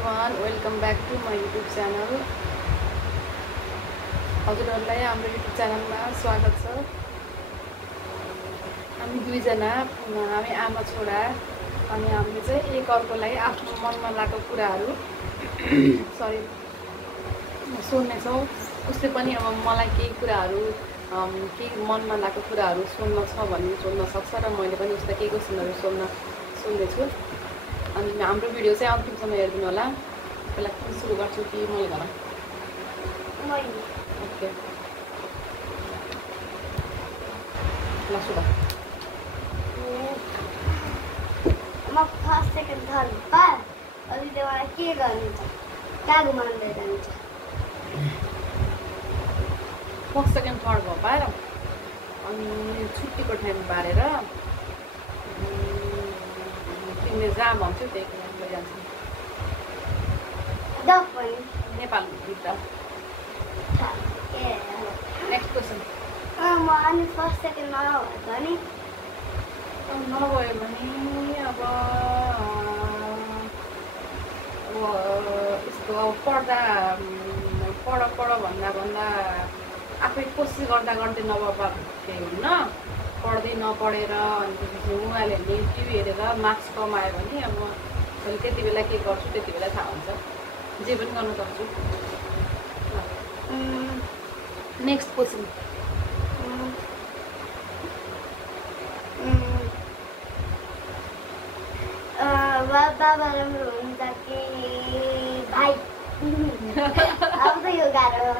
Everyone, welcome back to my YouTube channel. हजुरहरूलाई हाम्रो YouTube च्यानलमा स्वागत छ। हामी दुईजना, हामी आमा छोरा, अनि हामीले चाहिँ एक अर्कोलाई आफ्नो मनमा लागेको कुराहरू सोध्नेछौँ। उसले पनि अब मलाई केही कुराहरू केही मनमा लागेको कुराहरू सोध्न छ भने सोध्न सक्छ र मैले पनि उसलाई केही क्वेसनहरू सोध्नेछु। अनि हाम्रो भिडियो चाहिँ अन्तिमसम्म हेरिदिनु होला। पहिला के सुरु गर्छु कि मैले गरौँ? ओके, ल सुरु। म फर्स्ट सेकेन्ड थर्ड पार अनि त्यो मलाई के गर्नु छ, कहाँ घुमाउनु लिएर जानु छ? फर्स्ट सेकेन्ड थर्ड भयो पाएर अनि छुट्टीको टाइम पारेर तिमीले जहाँ भन्छौ त्यही कुरा गरिहाल्छु। नेपालभित्र। Next question. म अनि फर्स्ट सेकेन्ड नभएको नि नभयो भने अब यस्तो अब पढ भन्दा आफै कोसिस गर्दा गर्दै नभए केही हुन्न। पढ्दै नपढेर अनि त्यसपछि मोबाइल हेर्ने, टिभी हेरेर मार्क्स कमायो भने अब मैले त्यति बेला के गर्छु त्यति बेला थाहा हुन्छ। जे पनि गर्नु सक्छु। Next question. बाबा राम्रो हुन्छ कि भाइ? अब त यो गाह्रो।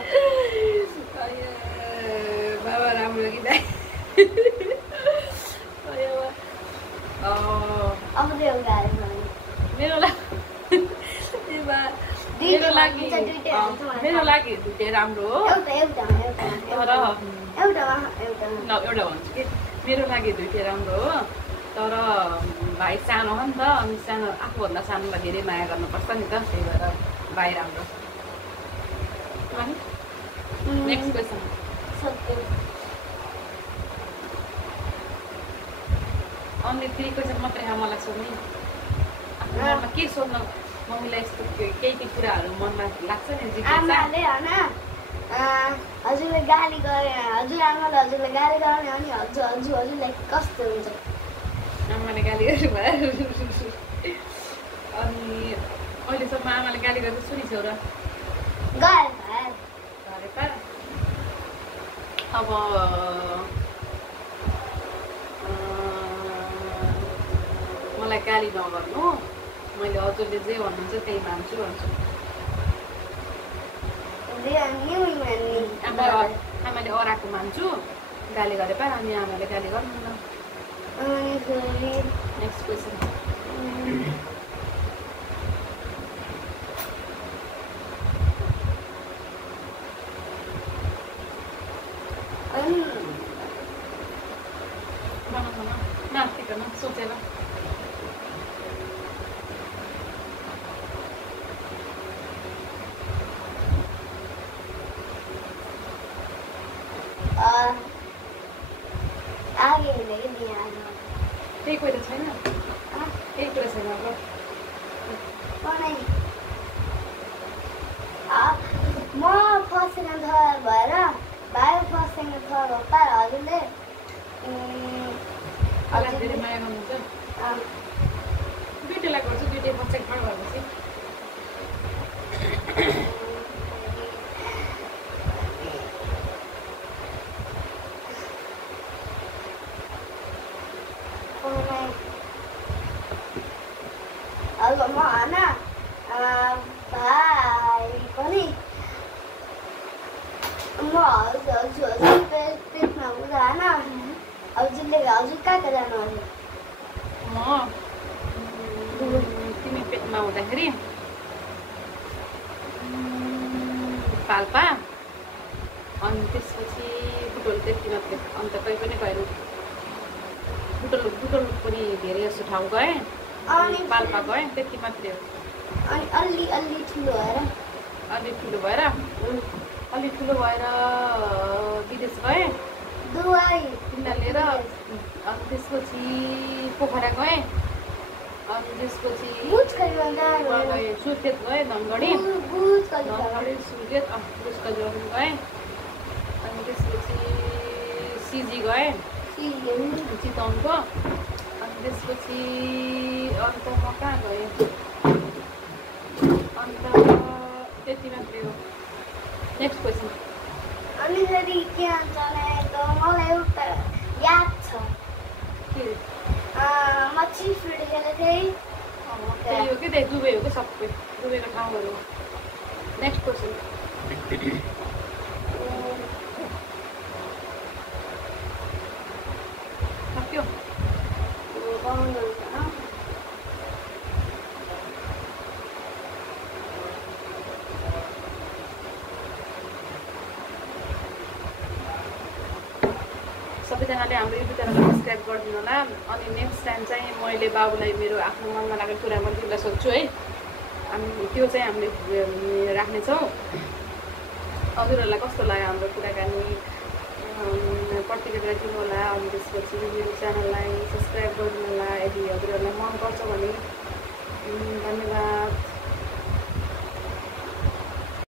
बाबा राम्रो कि भाइ? अब त यो गाह्रो मेरो लागि दुइटै राम्रो हो। एउटा भन्छु कि मेरो लागि दुइटै राम्रो हो, तर भाइ सानो हो नि त। अनि सानो आफूभन्दा सानोलाई धेरै माया गर्नुपर्छ नि त, त्यही भएर भाइ राम्रो। Next question. अन्य 3 क्वेसन मात्रै हो मलाई सोध्ने। आफ्नो मनमा के सोध्न मम्मीलाई यस्तो केही कुराहरू मनमा लाग्छ नि? आमाले होइन हजुरले गाली गरे, हजुरआमाले हजुरलाई गाली गर्ने हो नि हजुरलाई कस्तो हुन्छ? आमाले गाली गर्नु भयो। अनि अहिलेसम्म आमाले गाली गर्दा सुनिछौ र? अब मलाई गाली नगर्नु, मैले हजुरले जे भन्नुहुन्छ त्यही मान्छु भन्छु। आमाले अराएको मान्छु, गाली गरे पा अनि आमाले गाली गर्नु न। Next question. सोचेर केही कुरा छैन, केही कुरा छैन। अब म फर्स्ट सेकेन्ड थर्ड भएर भाइ फर्स्ट सेकेन्ड थर्ड हो पार हजुरले धेरै माया गर्नुहुन्छ। दुइटैलाई गर्छु, दुइटै फर्स्ट सेकेन्ड थर्ड भएपछि अब म होइन भाइ पनि म हजुर पेटमा हुँदा होइन हजुरले हजुर कहाँ जानु हजुर? म तिमी पेटमा हुँदाखेरि पाल्पा, अनि त्यसपछि बुटोल, त्यति मात्रै। अन्त कहीँ पनि गएन। बुटोल पनि धेरै जस्तो ठाउँ गएँ, अनि पाल्पा गएँ, त्यति मात्रै हो। अनि अलि ठुलो भएर विदेश गएँ दुवै तिनीलाई लिएर। अनि त्यसपछि पोखरा गएँ, अनि त्यसपछि बुर्ज खलिफा गएँ सुर्खेत गएँ धनगढी बुर्ज खलिफा धनगढी सुर्खेत बुर्ज खलिफा पनि गएँ अनि त्यसपछि सिजी गएँ चितवनको अनि त्यसपछि अन्त म कहाँ गएँ अन्त त्यति मात्रै हो नेक्स्ट क्वेसन अनि फेरि के भन्छ भने मलाई एउटा याद छ के म चिज फ्रुट खेलेको थिएँ त्यही हो कि त्यही दुबई हो कि सबै दुबईको ठाउँहरू नेक्स्ट क्वेसन सक्यो सबैजनाले हाम्रो युट्युब च्यानललाई सब्सक्राइब गरिदिनु होला अनि नेक्स्ट टाइम चाहिँ मैले बाबुलाई मेरो आफ्नो मनमा लागेको कुरा म दिनलाई सोध्छु है अनि त्यो चाहिँ हामीले राख्नेछौँ हजुरहरूलाई कस्तो लाग्यो हाम्रो कुराकानी प्रतिक्रिया दिनु होला अनि त्यसपछि मेरो च्यानललाई सब्सक्राइब गरिदिनु होला यदि हजुरहरूलाई मनपर्छ भने धन्यवाद।